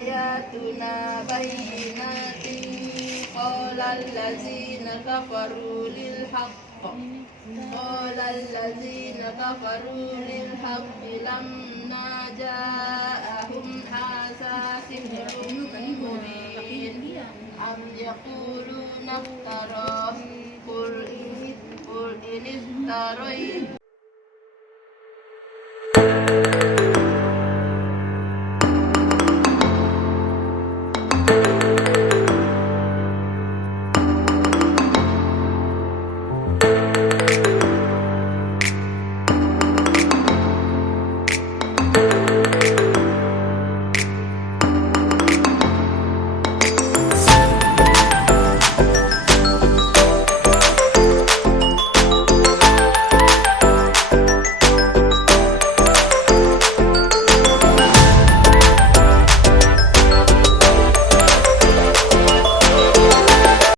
آياتنا بينات قال الذين كفروا للحق لما جاءهم هذا سحر مبين أم يقولون افتراه قل إن افتريت